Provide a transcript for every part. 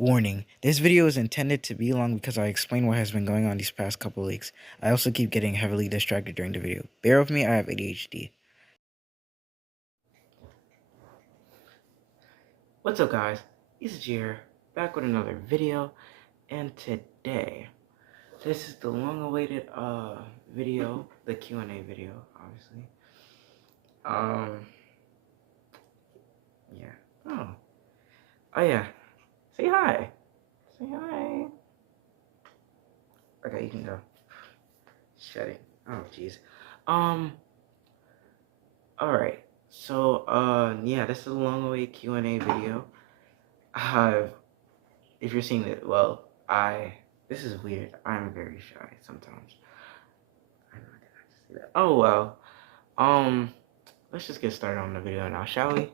Warning, this video is intended to be long because I explain what has been going on these past couple weeks. I also keep getting heavily distracted during the video. Bear with me, I have ADHD. What's up guys, Isachu here, back with another video, and today, this is the long-awaited video, the Q&A video, obviously. Yeah. Oh yeah, say hi. Say hi. Okay, you can go. Shut it. Oh jeez. Alright, so yeah, this is a long-awaited Q&A video. If you're seeing it, well, this is weird. I'm very shy sometimes. I'm not gonna have to say that. Oh well. Let's just get started on the video now, shall we?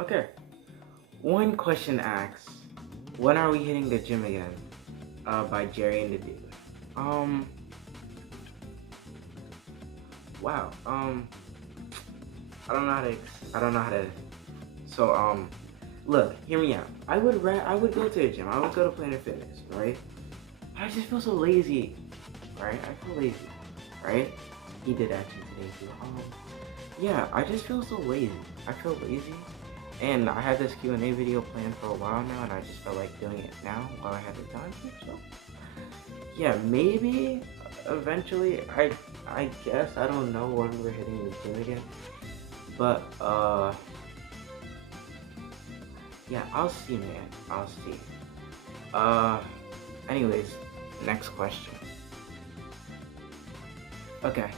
Okay. One question asks, when are we hitting the gym again? By Jerry and the Dude. Wow. I don't know how to. So look, hear me out. I would go to the gym. I would go to Planet Fitness, right? I just feel so lazy, right? I feel lazy, right? He did actually today too. Yeah, I just feel so lazy. I feel lazy, and I had this Q&A video planned for a while now, and I just felt like doing it now while I had the time to. So yeah, maybe eventually. I guess I don't know when we're hitting the gym again, but yeah, I'll see, man. I'll see. Anyways, next question. Okay.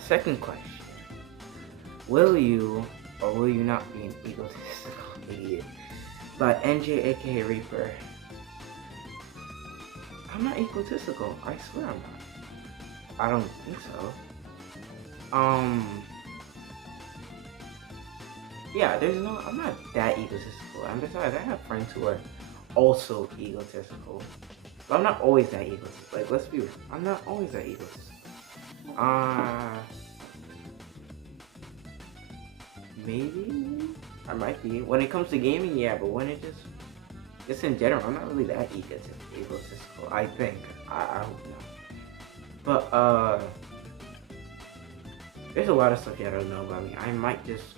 Second question. Will you or will you not be an egotistical idiot? By NJ aka Reaper. I'm not egotistical. I swear I'm not. I don't think so. Yeah, I'm not that egotistical. And besides, I have friends who are also egotistical. But I'm not always that egotistical. Like, let's be real. I'm not always that egotistical. Maybe? I might be. When it comes to gaming, yeah, but when just in general, I'm not really that egotistical, I think. I hope not. But, there's a lot of stuff you don't know about me. I might just,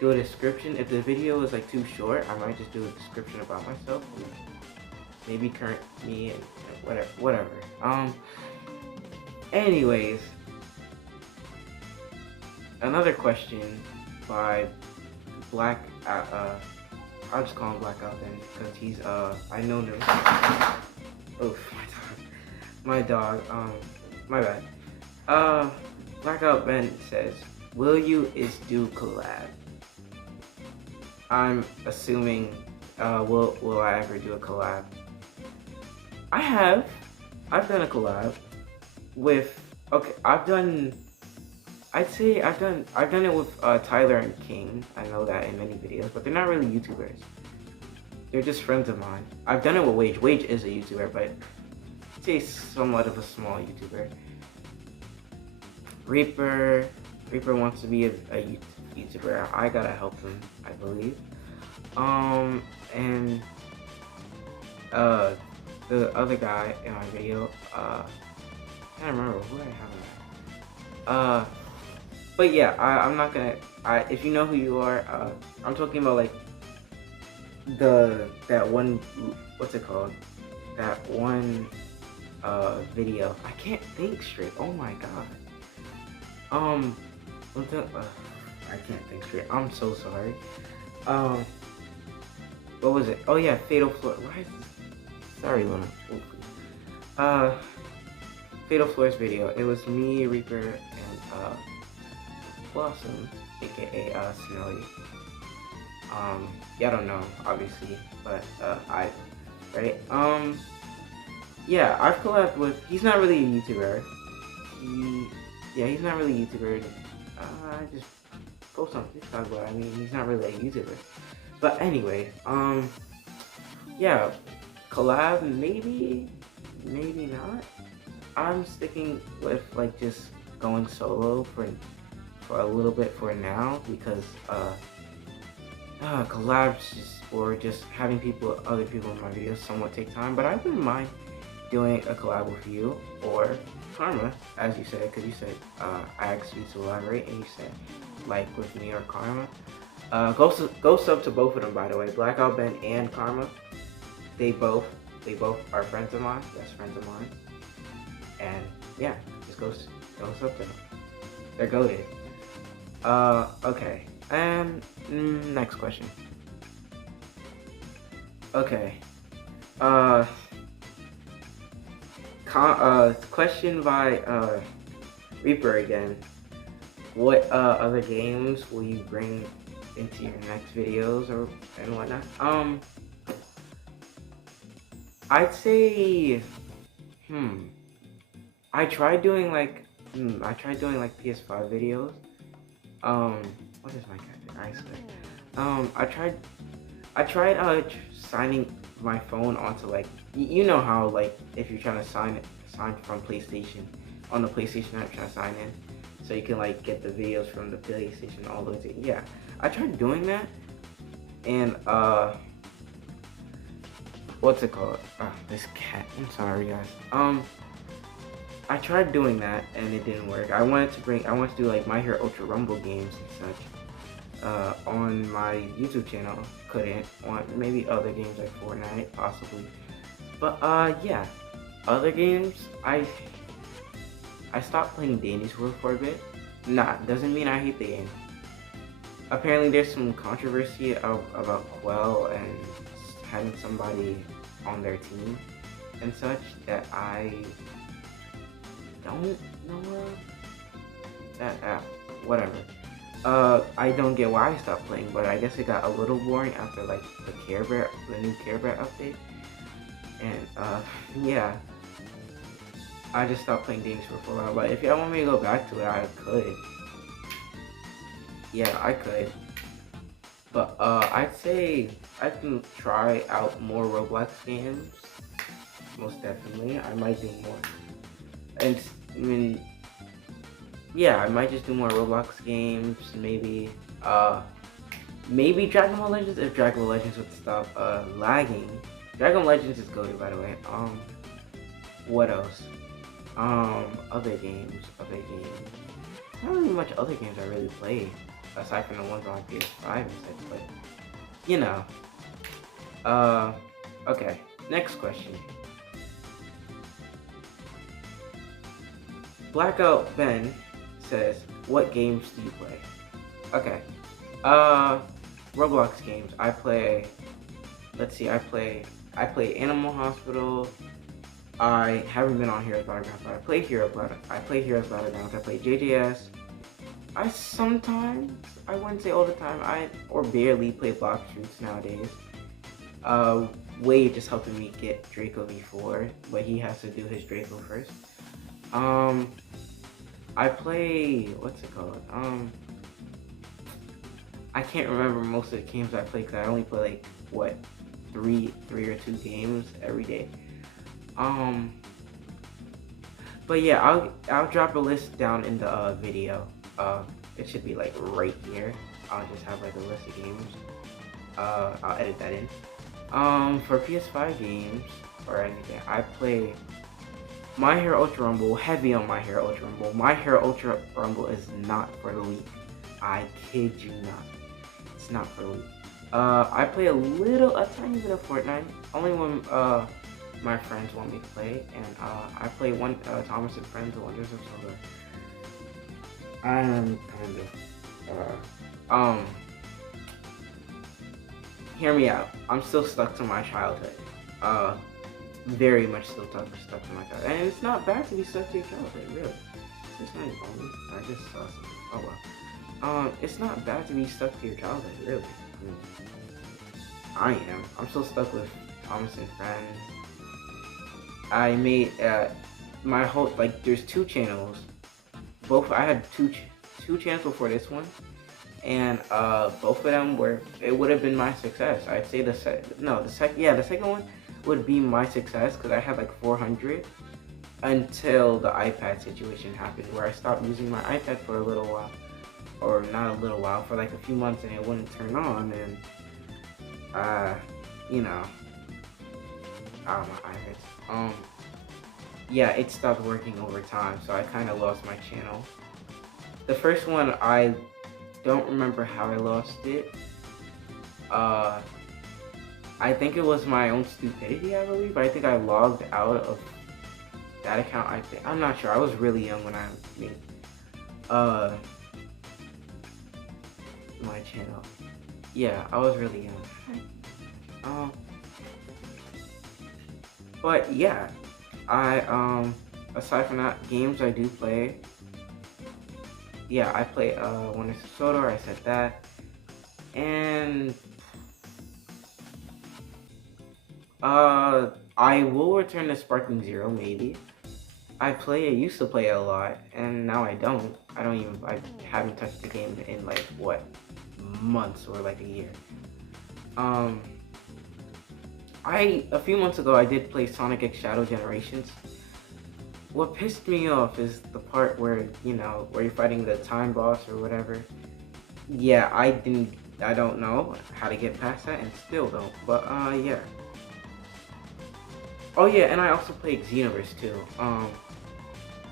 do a description. If the video is like too short, I might just do a description about myself. Maybe current me and whatever. Anyways, another question by Black. I'll just call him Blackout then, because he's I know him. Oh, my dog. My bad. Blackout Ben says, "Will you is do collab?" I'm assuming, will I ever do a collab? I've done a collab with, okay, I'd say I've done it with Tyler and King. I know that in many videos, but they're not really YouTubers. They're just friends of mine. I've done it with Wage. Wage is a YouTuber, but I'd say somewhat of a small YouTuber. Reaper wants to be a YouTuber. I gotta help him, I believe. And the other guy in my video, I can't remember who I have. But yeah, I'm not gonna. If you know who you are, I'm talking about like that one. What's it called? That one video. I can't think straight. Oh my god. I can't think straight. I'm so sorry. What was it? Oh yeah, Fatal Floor. Why is this? Sorry, Luna. Fatal Floors video. It was me, Reaper, and Blossom, aka Snowy. Yeah, I don't know, obviously, but right? Yeah, I've collabed with. He's not really a YouTuber. He's not really a YouTuber. Just post on TikTok, but I mean, he's not really a YouTuber. But anyway, yeah, collab, maybe not. I'm sticking with like just going solo for a little bit for now because collabs or just having other people in my videos somewhat take time. But I wouldn't mind doing a collab with you or Karma, as you said, because you said I asked you to elaborate, and you said like with me or Karma. Go sub to both of them, by the way. Blackout Ben and Karma. They both are friends of mine. Best friends of mine. And yeah, just go sub to them. They're goated. Okay. And next question. Okay. Question by Reaper again. What other games will you bring into your next videos and whatnot? I'd say I tried doing like PS5 videos. What is my character? I tried signing my phone onto like you know how like if you're trying to sign from PlayStation on the PlayStation app, trying to sign in so you can like get the videos from the PlayStation all the way to yeah. I tried doing that and what's it called? This cat. I'm sorry guys. I tried doing that and it didn't work. I wanted to do like My Hero Ultra Rumble games and such on my YouTube channel. Couldn't. Maybe other games like Fortnite, possibly. But yeah, other games. I stopped playing Danny's World for a bit. Doesn't mean I hate the game. Apparently, there's some controversy about Quell and having somebody on their team and such that I don't know whatever. I don't get why I stopped playing, but I guess it got a little boring after like the new Care Bear update. And yeah, I just stopped playing games for a while. But if y'all want me to go back to it, I could. Yeah, I could. But I'd say I can try out more Roblox games. Most definitely, I might do more. And I mean, yeah, I might just do more Roblox games. Maybe Dragon Ball Legends if Dragon Ball Legends would stop lagging. Dragon Ball Legends is goated, by the way. What else? Other games. Not really much other games I really play aside from the ones on PS5 and such. But you know. Okay. Next question. Blackout Ben says, what games do you play? Okay. Roblox games. I play, let's see, I play Animal Hospital. I haven't been on Heroes Battlegrounds, but I play Heroes Battlegrounds. I play JJS. I sometimes, I wouldn't say all the time, or barely play Block Shoots nowadays. Wade just helping me get Draco before, but he has to do his Draco first. I play, what's it called? I can't remember most of the games I play because I only play like, what, three or two games every day. But yeah, I'll drop a list down in the video. It should be like right here. I'll just have like a list of games. I'll edit that in. For PS5 games or anything, I play My Hero Ultra Rumble, heavy on My Hero Ultra Rumble. My Hero Ultra Rumble is not for the weak. I kid you not. It's not for the weak. I play a tiny bit of Fortnite, only when my friends want me to play, and I play one Thomas and Friends Wonders of Solar. Hear me out. I'm still stuck to my childhood. Very much still stuck to my childhood. And it's not bad to be stuck to your childhood, really. It's not even I just saw something. Oh well. It's not bad to be stuck to your childhood, really. I am. I'm still stuck with Thomas and Friends. I made my whole, like, there's two channels. I had two channels before this one, and both of them it would have been my success. I'd say the second one would be my success because I had like 400 until the iPad situation happened, where I stopped using my iPad for a little while. or not a little while, for like a few months, and it wouldn't turn on, and you know, my eye hurts. Yeah, it stopped working over time, so I kind of lost my channel. The first one, I don't remember how I lost it. I think it was my own stupidity, I believe. I think I logged out of that account. I'm not sure. I was really young when I made my channel. Yeah, I was really young. But yeah, aside from that, games I do play. Yeah, I play Wonder Sodor, I said that. And I will return to Sparking Zero, maybe. I used to play it a lot, and now I don't. I haven't touched the game in like, what, months or like a year. A few months ago, I did play Sonic X Shadow Generations. What pissed me off is the part where, you know, where you're fighting the time boss or whatever. Yeah, I don't know how to get past that, and still don't, but, yeah. Oh yeah, and I also played Xenoverse 2.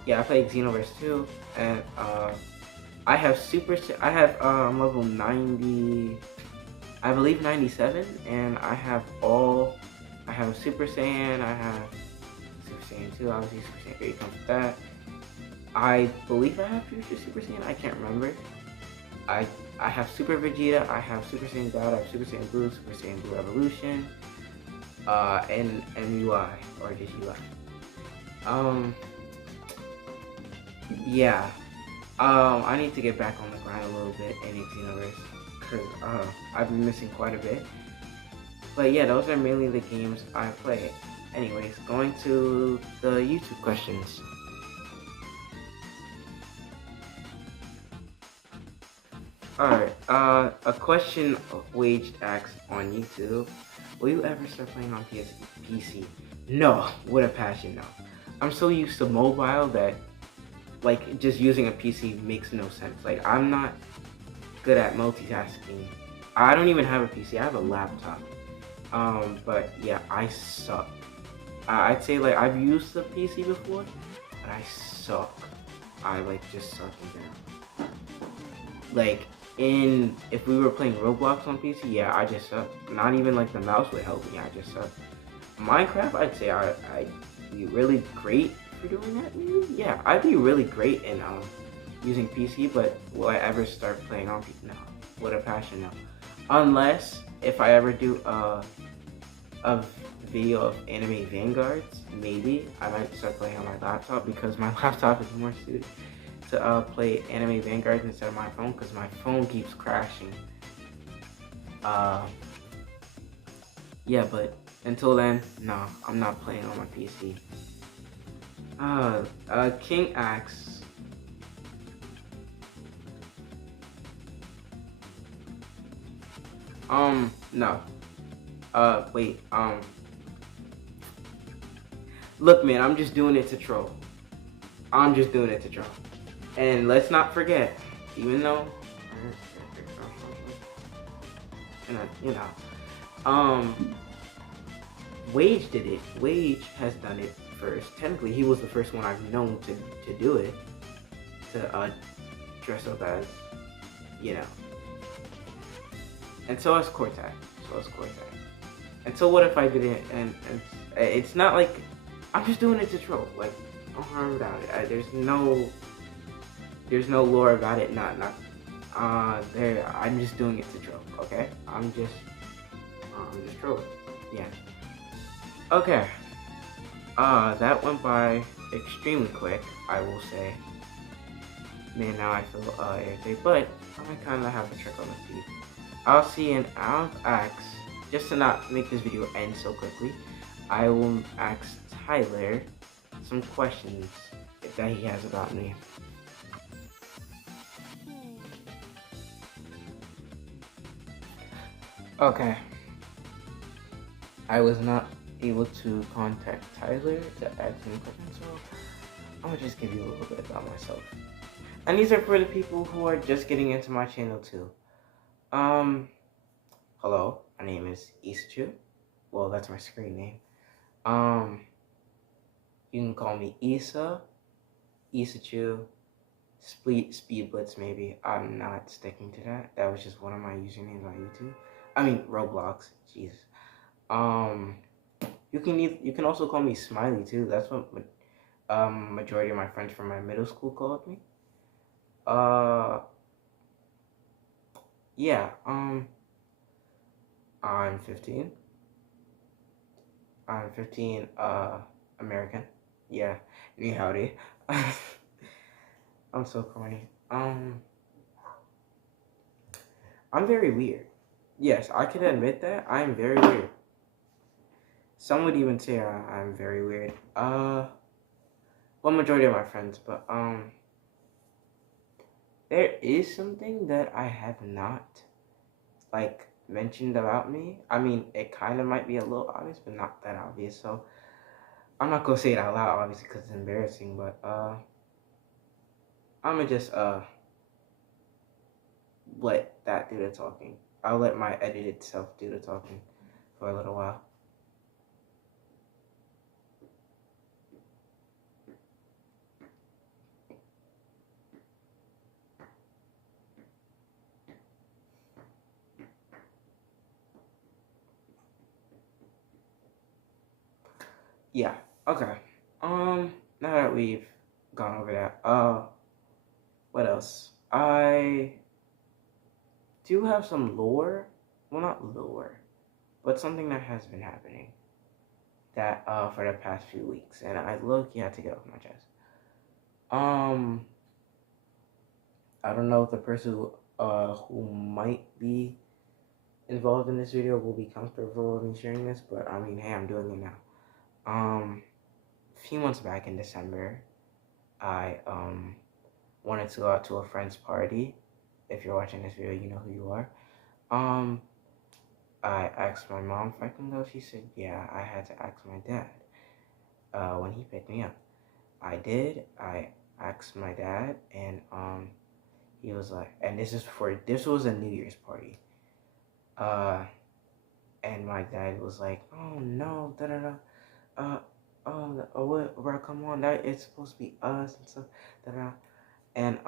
Yeah, I played Xenoverse 2, and, I have I'm level 90, I believe 97, and I have Super Saiyan, I have Super Saiyan 2, obviously Super Saiyan 3 comes with that. I believe I have Future Super Saiyan, I can't remember. I have Super Vegeta, I have Super Saiyan God, I have Super Saiyan Blue, Super Saiyan Blue Evolution, and UI, or just UI. Yeah. I need to get back on the grind a little bit in Xenoverse, because I've been missing quite a bit. But yeah, those are mainly the games I play. Anyways, going to the YouTube questions. Alright, a question Waged asks on YouTube: will you ever start playing on PC? No, with a passion, no. I'm so used to mobile that, like, just using a PC makes no sense. Like, I'm not good at multitasking. I don't even have a PC, I have a laptop. But yeah, I suck. I'd say, like, I've used the PC before, but I suck. I, like, just suck in general. Like, if we were playing Roblox on PC, yeah, I just suck. Not even, like, the mouse would help me, I just suck. Minecraft, I'd say I'd be really great for doing that, maybe? Yeah, I'd be really great in, using PC, but will I ever start playing on PC? No. With a passion, no. Unless, if I ever do, a video of anime Vanguards, maybe I might start playing on my laptop, because my laptop is more suited to play anime Vanguards instead of my phone, because my phone keeps crashing. Yeah, but until then, no, I'm not playing on my PC. King asks, no. Wait, look, man, I'm just doing it to troll. And let's not forget, even though, you know, Wage did it. Wage has done it first. Technically, he was the first one I've known to do it. To, dress up as, you know. And so has Cortac. And so what if I did it, and it's not like, I'm just doing it to troll. Like, no harm about it. There's no lore about it. I'm just doing it to troll. Okay, I'm just trolling. Yeah. Okay. That went by extremely quick, I will say. Man, now I feel irritated, but I kind of have a trick on my teeth. I'll see an out of axe. Just to not make this video end so quickly, I will ask Tyler some questions that he has about me. Okay. I was not able to contact Tyler to ask him questions, so I'm gonna just give you a little bit about myself. And these are for the people who are just getting into my channel too. Um, hello, my name is Isachu. Well, that's my screen name. Um, you can call me Isa, Isachu, Speed Blitz maybe. I'm not sticking to that. That was just one of my usernames on YouTube. I mean Roblox. Jesus. Um, you can also call me Smiley too. That's what majority of my friends from my middle school called me. Uh, yeah. I'm 15. I'm 15. American. Yeah. Ni howdy. I'm so corny. I'm very weird. Yes, I can admit that. I am very weird. Some would even say I'm very weird. Well, majority of my friends, but there is something that I have not like mentioned about me. I mean, it kind of might be a little obvious, but not that obvious. So I'm not gonna say it out loud, obviously, because it's embarrassing. But I'm gonna just let that do the talking. I'll let my edited self do the talking for a little while. Yeah. Okay. Now that we've gone over that, what else? I do have some lore. Well, not lore, but something that has been happening that for the past few weeks, and I low-key had to get off my chest. I don't know if the person who might be involved in this video will be comfortable with me sharing this, but I mean, hey, I'm doing it now. A few months back in December, I wanted to go out to a friend's party. If you're watching this video, you know who you are. I asked my mom if I can go. She said, yeah. I had to ask my dad when he picked me up. I did. I asked my dad, and he was like, and this was a New Year's party. And my dad was like, oh no, da da da. What, bro, come on, that it's supposed to be us and stuff, da da. And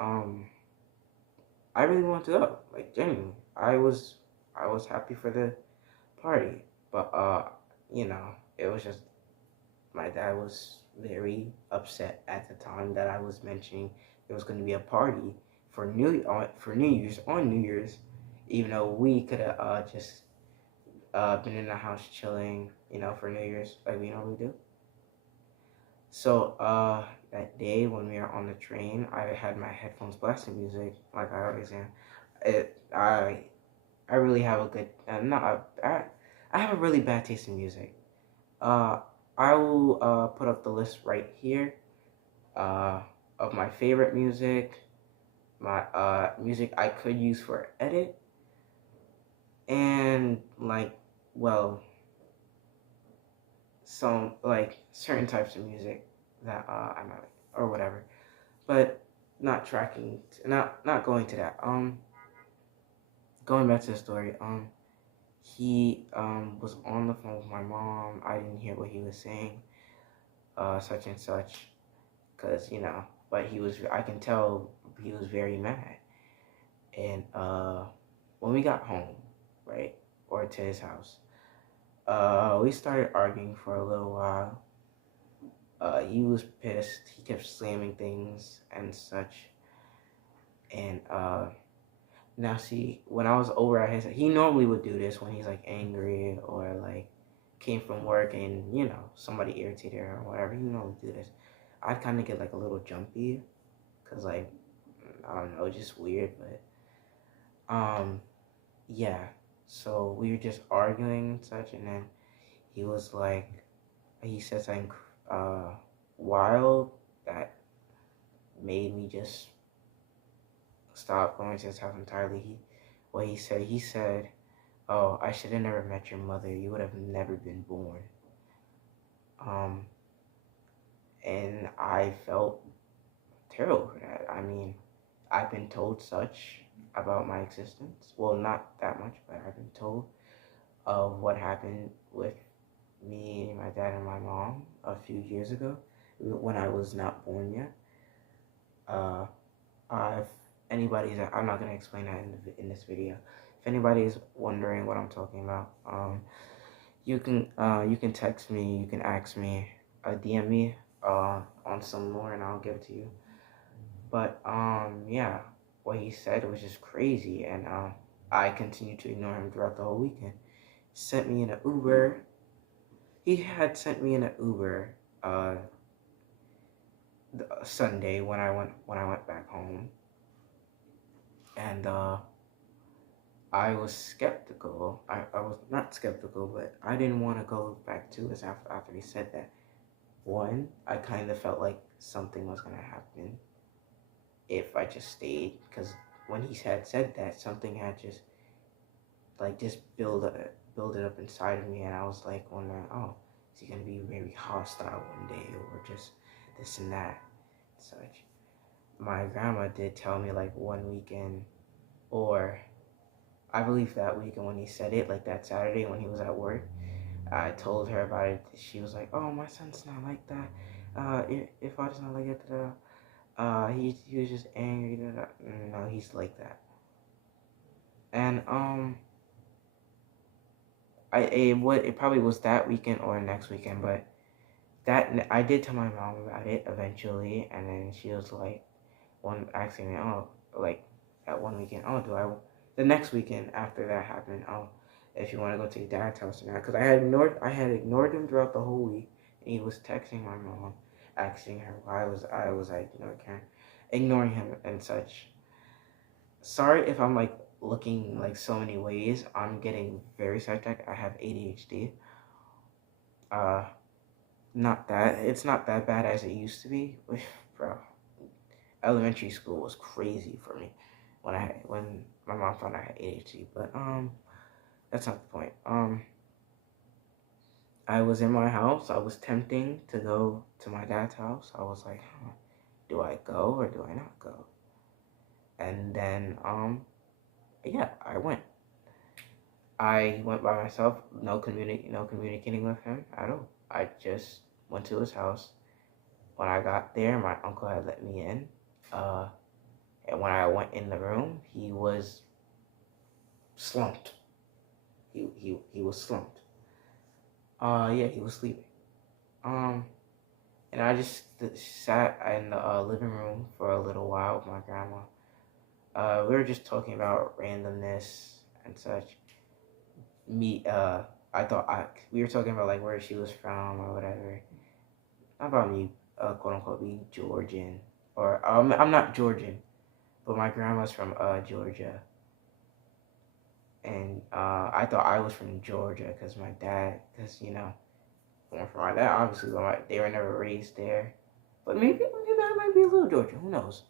I really wanted to go, like genuinely. I was happy for the party, but you know, it was just my dad was very upset at the time that I was mentioning there was going to be a party for New Year's on New Year's, even though we could have just been in the house chilling, you know, for New Year's like we normally do. So that day when we were on the train, I had my headphones blasting music like I always am. I really have a good I have a really bad taste in music. I will put up the list right here of my favorite music, my music I could use for edit, and like, well, some like certain types of music that I might like or whatever, but not tracking, not going to that. Going back to the story. He was on the phone with my mom. I didn't hear what he was saying, such and such, cause you know. But I can tell he was very mad. And when we got home, right, or to his house, we started arguing for a little while. He was pissed. He kept slamming things and such. And now see, when I was over at his, he normally would do this when he's like angry or like came from work and you know somebody irritated her or whatever. He normally do this. I'd kind of get like a little jumpy, cause like I don't know, just weird. But yeah. So we were just arguing and such, and then he was like, he said something wild that made me just stop going to his house entirely. He said, oh, I should have never met your mother. You would have never been born. And I felt terrible for that. I mean, I've been told such about my existence. Well, not that much, but I've been told of what happened with me, my dad, and my mom a few years ago when I was not born yet. Uh, if anybody's, I'm not gonna explain that in this video. If anybody is wondering what I'm talking about, you can text me, you can ask me, DM me on some more, and I'll give it to you. But yeah, what he said was just crazy, and I continued to ignore him throughout the whole weekend. Sent me in an Uber. He had sent me in an Uber Sunday when I went back home, and I was skeptical. I was not skeptical, but I didn't want to go back to us after he said that. One, I kind of felt like something was gonna happen if I just stayed, because when he had said that, something had just build it up inside of me, and I was like wondering, oh, is he gonna be very hostile one day, or just this and that, and such. My grandma did tell me like one weekend, or I believe that weekend when he said it, like that Saturday when he was at work, I told her about it. She was like, "Oh, my son's not like that. If father's not like that, he was just angry. No, he's like that." And it probably was that weekend or next weekend, but that I did tell my mom about it eventually, and then she was like, one asking me, oh, like at one weekend, oh, the next weekend after that happened, oh, if you want to go to your dad's house or not, because I had ignored him throughout the whole week, and he was texting my mom, asking her why I was like, ignoring him and such. Sorry if I'm like looking like so many ways. I'm getting very sidetracked. I have ADHD. Uh, it's not that bad as it used to be. Bro, elementary school was crazy for me when my mom found out I had ADHD. But that's not the point. I was in my house. I was tempting to go to my dad's house. I was like, do I go or do I not go? And then yeah, I went. I went by myself. No communicating with him at all. I just went to his house. When I got there, my uncle had let me in. And when I went in the room, he was slumped. He was slumped. Yeah, he was sleeping. And I just sat in the living room for a little while with my grandma. We were just talking about randomness and such. I thought we were talking about like where she was from or whatever. Not about me, quote unquote, being Georgian, or I'm not Georgian, but my grandma's from Georgia, and I thought I was from Georgia because my dad, from my dad, obviously, but they were never raised there, but maybe I might be a little Georgia, who knows?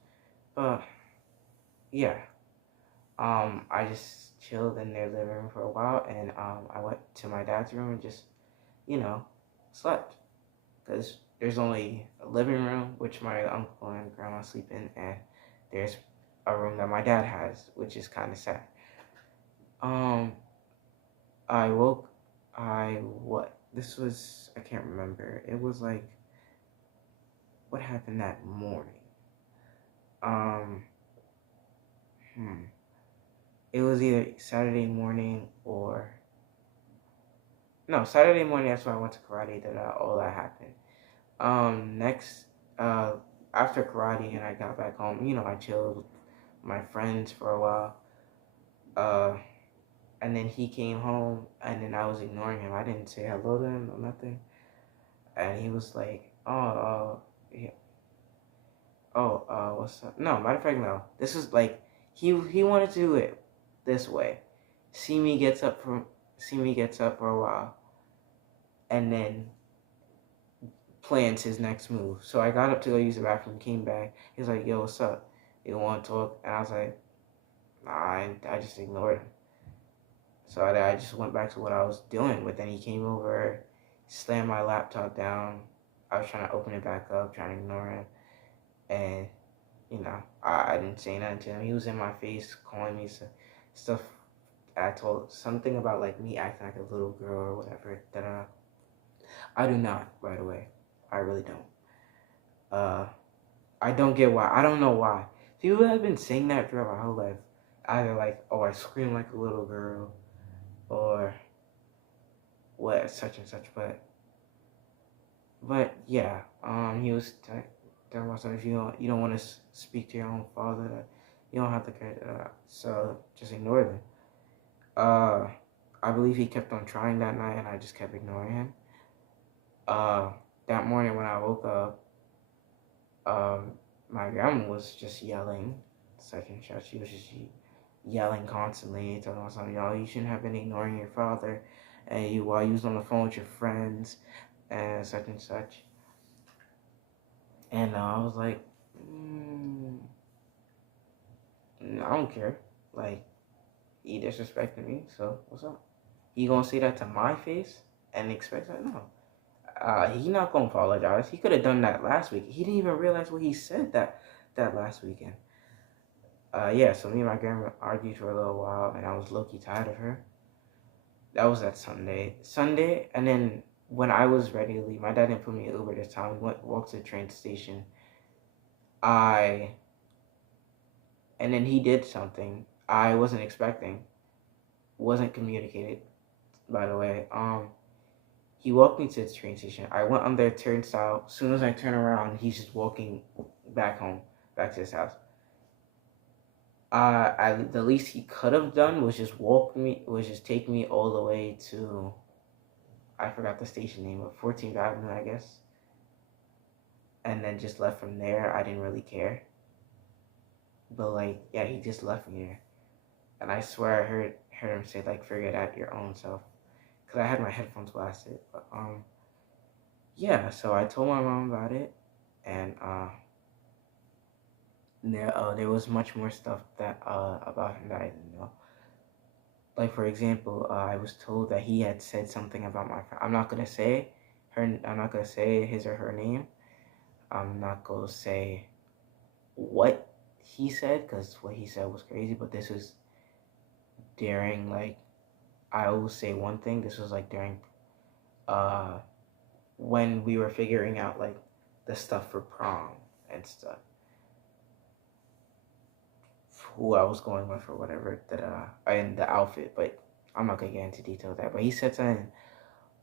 But yeah, I just chilled in their living room for a while, and I went to my dad's room and just, slept, because there's only a living room, which my uncle and grandma sleep in, and there's a room that my dad has, which is kind of sad. I woke, this was, I can't remember. It was like, what happened that morning? It was either Saturday morning or, no, Saturday morning, that's when I went to karate, that all that happened. Next, after karate and I got back home, I chilled with my friends for a while. And then he came home, and then I was ignoring him. I didn't say hello to him or nothing. And he was like, yeah. What's up? No, matter of fact, no. This was like, he wanted to do it this way. See me gets up for a while, and then plans his next move. So I got up to go use the bathroom, came back. He was like, yo, what's up? You want to talk? And I was like, nah, I just ignored him. So I just went back to what I was doing. But then he came over, slammed my laptop down. I was trying to open it back up, trying to ignore him. And I didn't say nothing to him. He was in my face calling me stuff. I told something about like me acting like a little girl or whatever. That I do not, by the way. I really don't. Uh, I don't get why. I don't know why. People have been saying that throughout my whole life. Either like, oh, I scream like a little girl, or what, such and such. But yeah. He was talking about something. If you don't want to speak to your own father, you don't have to care. So just ignore them. Uh, I believe he kept on trying that night, and I just kept ignoring him. Uh, that morning when I woke up, um, my grandma was just yelling, such and such. She was just yelling constantly, telling us something, you shouldn't have been ignoring your father, and while you was on the phone with your friends, and such and such. And I was like, I don't care. Like, he disrespected me, so what's up? He gonna say that to my face and expect that? No. He not gonna apologize. He could have done that last week. He didn't even realize what he said that last weekend. Yeah, so me and my grandma argued for a little while, and I was low-key tired of her. That was that Sunday, and then when I was ready to leave, my dad didn't put me in Uber this time. We walked to the train station. And then he did something I wasn't expecting, wasn't communicated, by the way. He walked me to the train station. I went on their turnstile. As soon as I turn around, he's just walking back home, back to his house. The least he could have done was just take me all the way to, I forgot the station name, but 14th Avenue, I guess. And then just left from there. I didn't really care. But like, yeah, he just left me there. And I swear I heard him say like, figure it out your own self. Cause I had my headphones blasted. But yeah, so I told my mom about it, and there was much more stuff that about him that I didn't know. Like for example, I was told that he had said something about my friend. I'm not gonna say his or her name. I'm not gonna say what he said because what he said was crazy. But this was during like, I always say one thing. This was like during when we were figuring out like the stuff for prom and stuff, who I was going with or whatever, and the outfit. But I'm not gonna get into detail of that. But he said something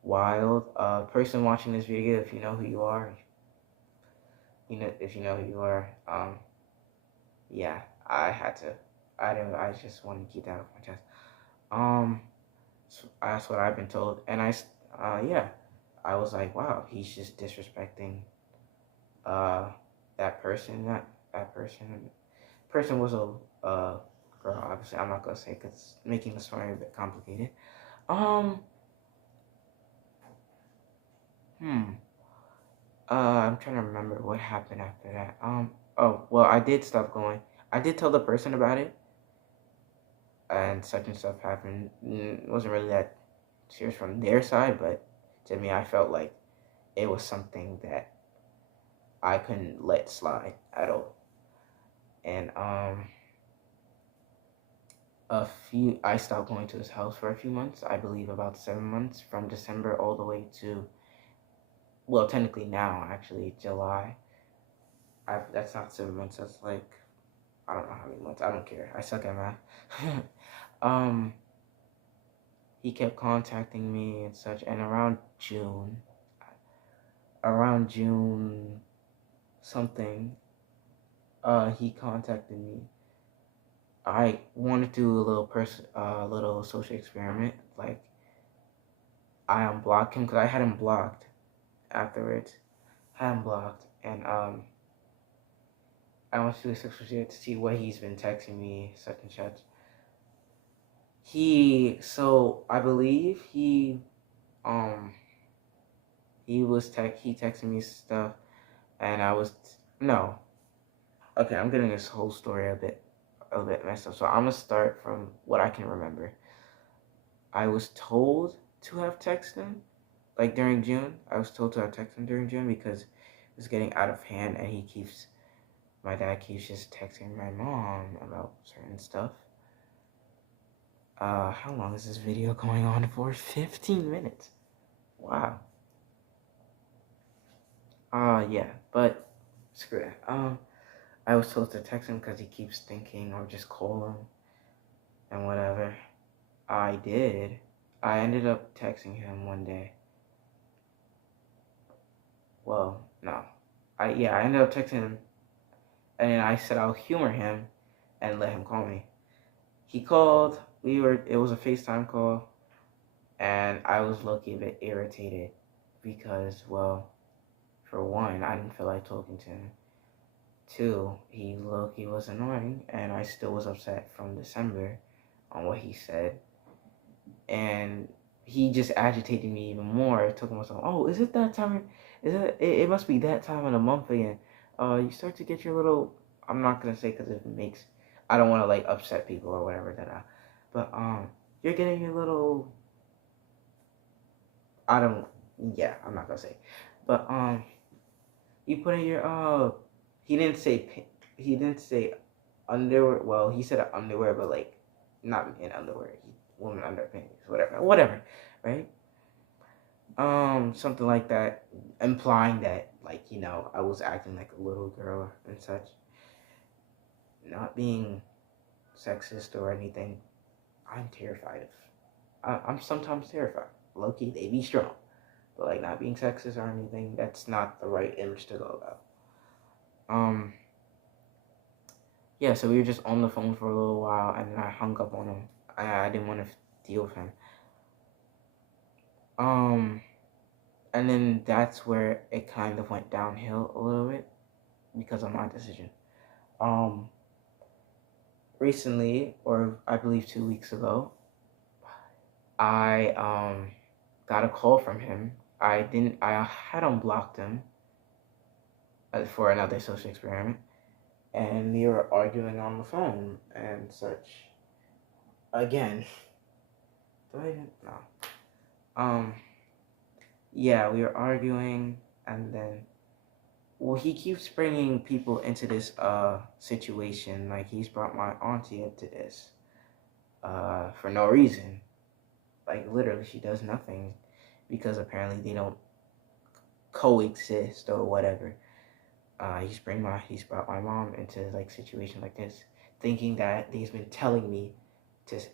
wild. Person watching this video, if you know who you are, if you know who you are, yeah, I had to. I just wanted to keep that off my chest. So that's what I've been told, and yeah, I was like, wow, he's just disrespecting, that person. That person was a girl. Obviously, I'm not gonna say because making the story a bit complicated. Um, I'm trying to remember what happened after that. Oh well, I did stop going. I did tell the person about it, and such and stuff happened. It wasn't really that serious from their side, but to me, I felt like it was something that I couldn't let slide at all. And I stopped going to his house for a few months. I believe about 7 months, from December all the way to, well, technically now actually July. That's not 7 months. That's like, I don't know how many months. I don't care. I suck at math. um, he kept contacting me and such, and around June something, he contacted me. I wanted to do a little social experiment. Like, I unblocked him because I had him blocked afterwards. Had him blocked, and I went to the social media to see what he's been texting me, such and such. I believe he texted me stuff, and no. Okay, I'm getting this whole story a bit messed up. So I'm gonna start from what I can remember. I was told to have texted him, like during June. I was told to have texted him during June because it was getting out of hand, and my dad keeps just texting my mom about certain stuff. How long is this video going on for? 15 minutes. Wow. Yeah, but screw it. I was told to text him because he keeps thinking, or just call him and whatever. I did. I ended up texting him one day. Well, no. I ended up texting him, and then I said I'll humor him and let him call me. He called. It was a FaceTime call, and I was low-key a bit irritated because, well, for one, I didn't feel like talking to him. Two, he low-key was annoying, and I still was upset from December on what he said. And he just agitated me even more. Talking about, oh, is it that time? It must be that time of the month again. You start to get your little. I'm not gonna say because it makes. I don't want to like upset people or whatever but you're getting your little. I don't. Yeah, I'm not gonna say, but you put in your He didn't say. He didn't say underwear. Well, he said underwear, but like not in underwear. Woman underpanties, whatever, right? Something like that, implying that, like, I was acting like a little girl and such. Not being sexist or anything, I'm terrified of. I'm sometimes terrified. Low-key, they be strong. But, like, not being sexist or anything, that's not the right image to go about. Yeah, so we were just on the phone for a little while, and then I hung up on him. I didn't want to deal with him. And then that's where it kind of went downhill a little bit because of my decision. Recently, or I believe 2 weeks ago, I got a call from him. I had unblocked him for another social experiment, and we were arguing on the phone and such. Again, do I even no? Yeah, we were arguing, and then, well, he keeps bringing people into this situation. Like, he's brought my auntie into this for no reason. Like, literally, she does nothing because apparently they don't coexist or whatever. He's brought my mom into like situation like this, thinking that he's been telling me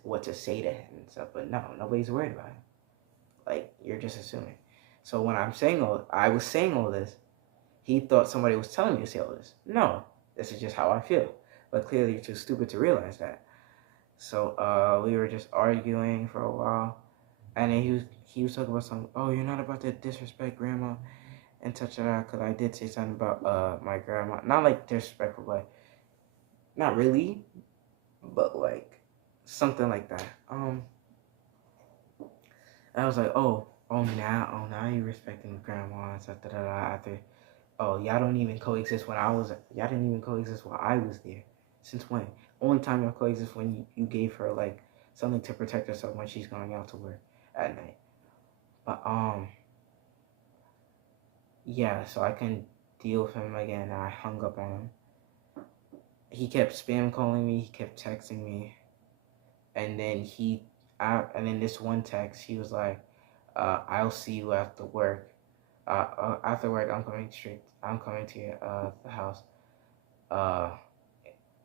what to say to him and stuff. But no, nobody's worried about him. Like, you're just assuming. So when I was saying all this, he thought somebody was telling me to say all this. No, this is just how I feel. But clearly, you're too stupid to realize that. So we were just arguing for a while, and then he was talking about something. Oh, you're not about to disrespect grandma and such and that, because I did say something about my grandma. Not like disrespectful, but not really, but like something like that. I was like, oh, now you respecting grandma and stuff. After, oh, y'all didn't even coexist while I was there. Since when? Only time y'all coexist when you gave her like something to protect herself when she's going out to work at night. But yeah, so I couldn't deal with him again, and I hung up on him. He kept spam calling me, he kept texting me, and then this one text, he was like, I'll see you after work. After work, I'm coming to your the house.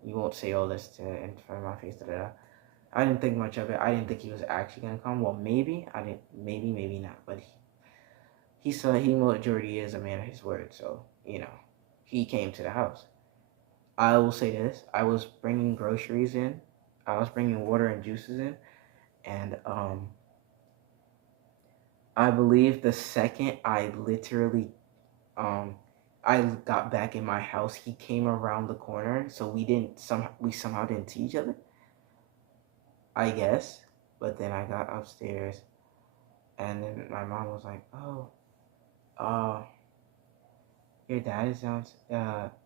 You won't say all this in front of my face. I didn't think much of it. I didn't think he was actually gonna come. Well, maybe I didn't. Maybe not. But he said he majority is a man of his word. So he came to the house. I will say this: I was bringing groceries in. I was bringing water and juices in, and I believe the second I literally I got back in my house, he came around the corner, so we somehow didn't see each other, I guess. But then I got upstairs, and then my mom was like, "Oh, your dad is down.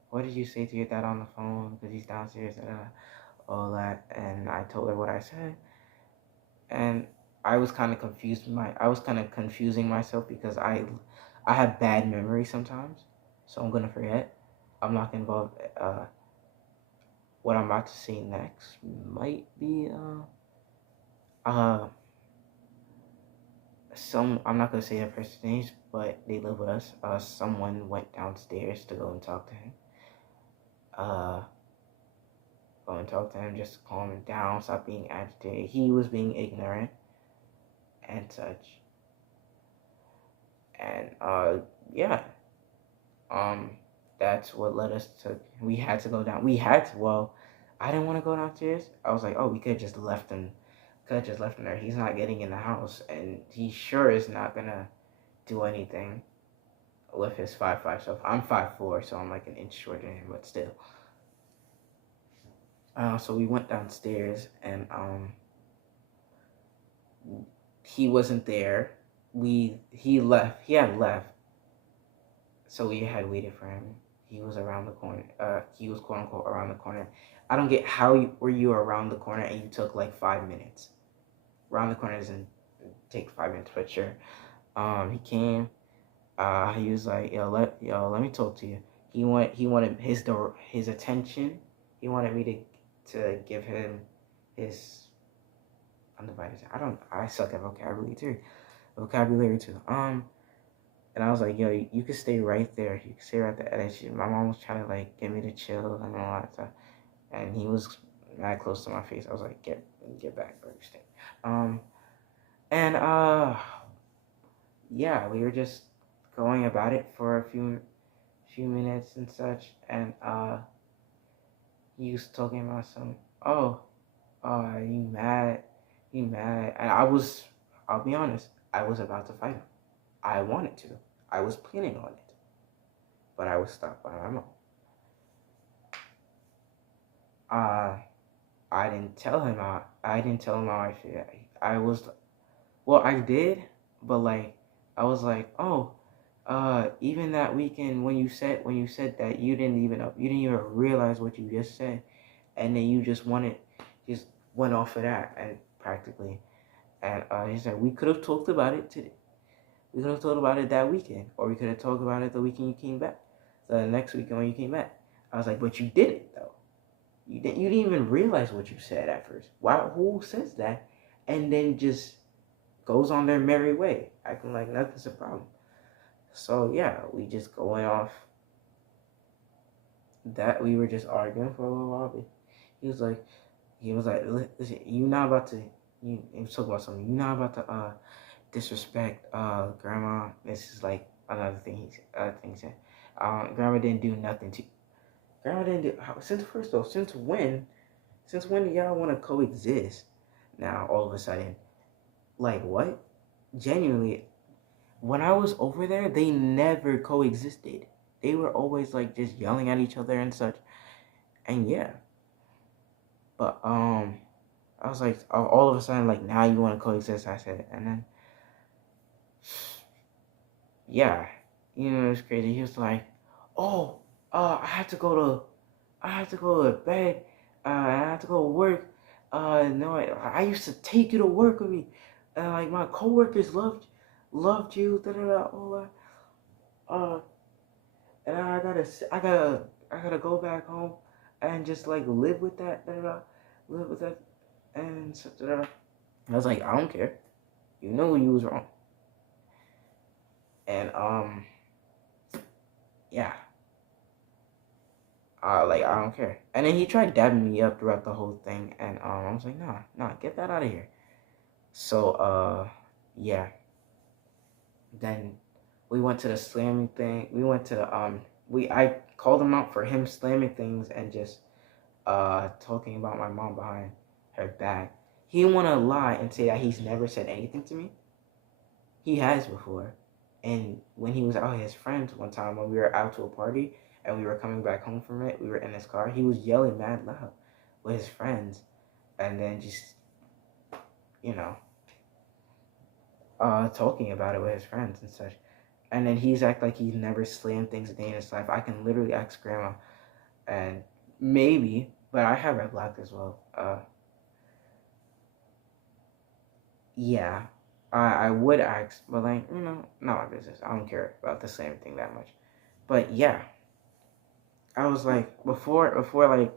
What did you say to your dad on the phone? Because he's downstairs, all that." And I told her what I said, and I was kind of confused. I was kind of confusing myself because I have bad memory sometimes, so I'm gonna forget. I'm not gonna involve. What I'm about to say next might be uh some. I'm not gonna say that person's names, but they live with us. Someone went downstairs to go and talk to him. Uh, go and talk to him just to calm him down, stop being agitated. He was being ignorant and such. And yeah, um, that's what led us to. We had to go down. We had to. Well, I didn't want to go downstairs. I was like, oh, we could have just left him. Could have just left him there. He's not getting in the house, and he sure is not gonna do anything with his 5'5" self. I'm 5'4", so I'm like an inch shorter than him, but still. So we went downstairs, and he wasn't there. He left. He had left, so we had waited for him. He was around the corner. He was quote unquote around the corner. I don't get how were you around the corner and you took like 5 minutes. Around the corner doesn't take 5 minutes, but sure. He came. He was like, let me talk to you. He wanted his attention. He wanted me to give him his undivided. I suck at vocabulary too. And I was like, yo, you can stay right there. You can stay right there. And my mom was trying to like get me to chill and all that stuff. And he was mad close to my face. I was like, get back, or stay. And yeah, we were just going about it for a few minutes and such. And he was talking about some. You mad? You mad? And I'll be honest, I was about to fight him. I wanted to. I was planning on it. But I was stopped by my mom. I didn't tell him how I feel. I did, but like I was like, oh, even that weekend when you said that you didn't even realize what you just said, and then you just went off of that and practically, and he said we could have talked about it today. We could have talked about it that weekend, or we could have talked about it the weekend you came back, the next weekend when you came back. I was like, but you didn't though. You didn't even realize what you said at first. Why? Who says that? And then just goes on their merry way, acting like nothing's a problem. So yeah, we just going off that. We were just arguing for a little while. He was like, listen, you not about to. You talk about something. You not about to disrespect grandma. This is like another thing he said. Grandma didn't do nothing to. Grandma didn't do. Since when? Since when do y'all want to coexist? Now all of a sudden, like what? Genuinely, when I was over there, they never coexisted. They were always like just yelling at each other and such. And yeah, but I was like, all of a sudden, like now you want to coexist. I said, and then yeah, it was crazy. He was like, oh, I have to go to bed. I have to go to work. No, I used to take you to work with me. Like my coworkers loved you. Da da da. All that. And I gotta go back home and just like live with that. Da da da. Live with that. And so, da da da. I was like, I don't care. You know you was wrong. And yeah. Like I don't care. And then he tried dabbing me up throughout the whole thing, and I was like, nah, get that out of here. So yeah. Then we went to the slamming thing. We went to the I called him out for him slamming things and just talking about my mom behind her back. He didn't want to lie and say that he's never said anything to me. He has before. And when he was out with his friends one time when we were out to a party and we were coming back home from it, we were in his car, he was yelling mad loud with his friends and then just, talking about it with his friends and such. And then he's act like he's never slammed things a day in his life. I can literally ask grandma and maybe, but I have red blocked as well. Yeah. I would ask, but like, not my business. I don't care about the same thing that much. But yeah. I was like, before like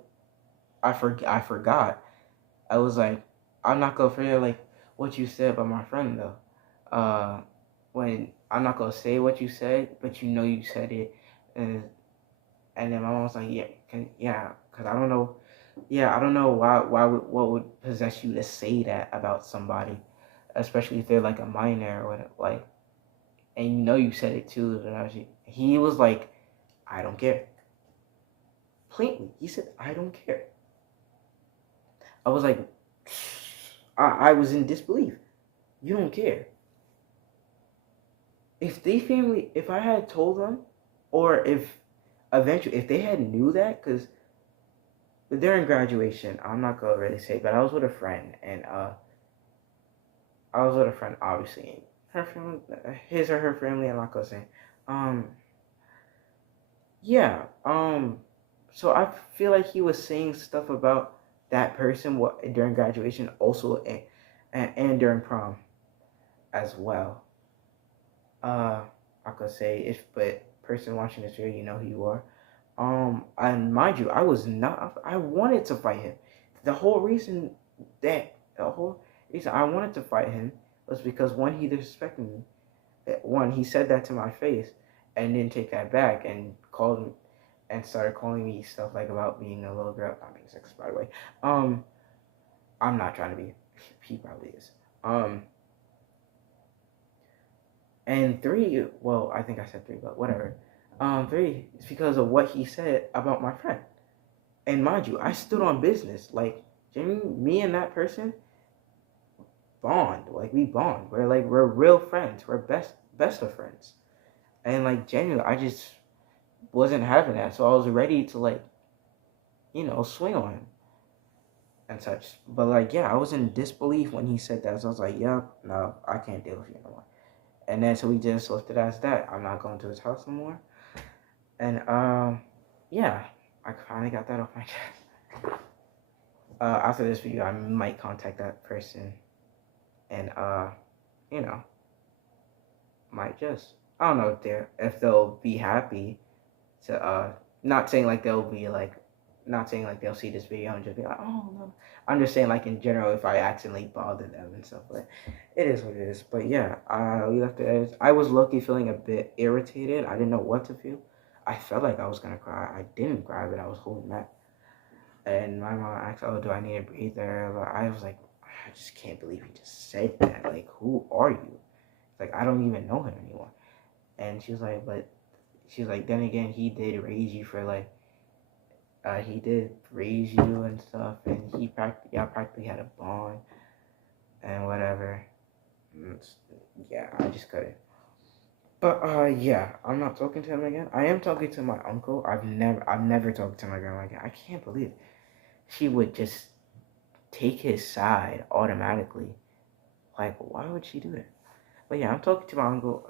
I forgot. I was like, I'm not gonna forget like what you said about my friend though. When I'm not gonna say what you said, but you know you said it, and and then my mom was like, yeah, cause I don't know, yeah, I don't know what would possess you to say that about somebody, especially if they're like a minor or what, like, and you know you said it too. He was like, I don't care. Plainly, he said, I don't care. I was like, I was in disbelief. You don't care. If I had told them, or if eventually, if they had knew that, because during graduation, I'm not gonna really say, but I was with a friend, and I was with a friend, obviously, her family, his or her family, I'm not gonna say, um, yeah, so I feel like he was saying stuff about that person during graduation, also, and during prom as well. Uh, I could say if, but person watching this video, you know who you are. And mind you, I was not. I wanted to fight him. The whole reason the whole reason I wanted to fight him was because one, he disrespected me. One, he said that to my face, and didn't take that back, and called me and started calling me stuff like about being a little girl. Not being sexist, by the way. Um, I'm not trying to be. He probably is. And three, well, I think I said three, but whatever. Three is because of what he said about my friend. And mind you, I stood on business. Like, Jimmy, me and that person bond. Like, we bond. We're real friends. We're best of friends. And like, genuinely, I just wasn't having that. So I was ready to like, swing on him and such. But like, yeah, I was in disbelief when he said that. So I was like, yeah, no, I can't deal with you no more. And then so we just left it as that. I'm not going to his house no more. And yeah, I finally got that off my chest. After this video, I might contact that person, and you know, might just, I don't know if they'll be happy to not saying like they'll be like, not saying like they'll see this video and just be like, oh no. I'm just saying like in general if I accidentally bother them and stuff, but it is what it is. But yeah, we left it as, I was low-key feeling a bit irritated. I didn't know what to feel. I felt like I was gonna cry. I didn't cry, but I was holding back. And my mom asked, oh, do I need a breather? But I was like, I just can't believe he just said that. Like, who are you? Like, I don't even know him anymore. And she was like, then again, he did raise you for like, he did raise you and stuff, and y'all practically had a bond and whatever. Yeah, I just couldn't. But yeah, I'm not talking to him again. I am talking to my uncle. I've never talked to my grandma again. I can't believe it. She would just take his side automatically. Like, why would she do that? But yeah, I'm talking to my uncle.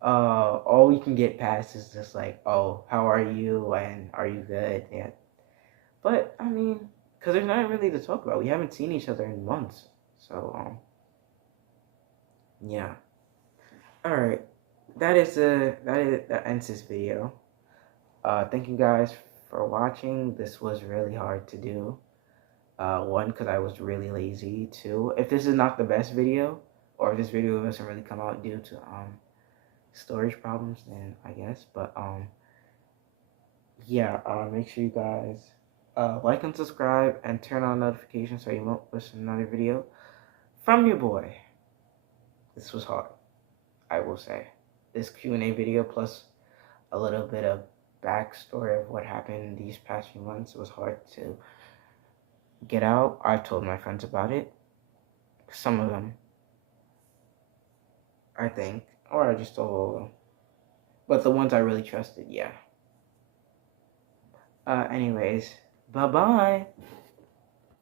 All we can get past is just like, oh, how are you? And are you good? Yeah. But I mean, because there's nothing really to talk about. We haven't seen each other in months. So yeah. All right. That ends this video. Thank you guys for watching. This was really hard to do. One, because I was really lazy. Two, if this is not the best video, or if this video doesn't really come out due to storage problems, then I guess. But yeah, make sure you guys like and subscribe and turn on notifications so you won't miss another video from your boy. This was hard, I will say. This Q&A video plus a little bit of backstory of what happened these past few months was hard to get out. I've told my friends about it. Some of them, I think, or I just told all of them. But the ones I really trusted, yeah. Anyways, bye-bye.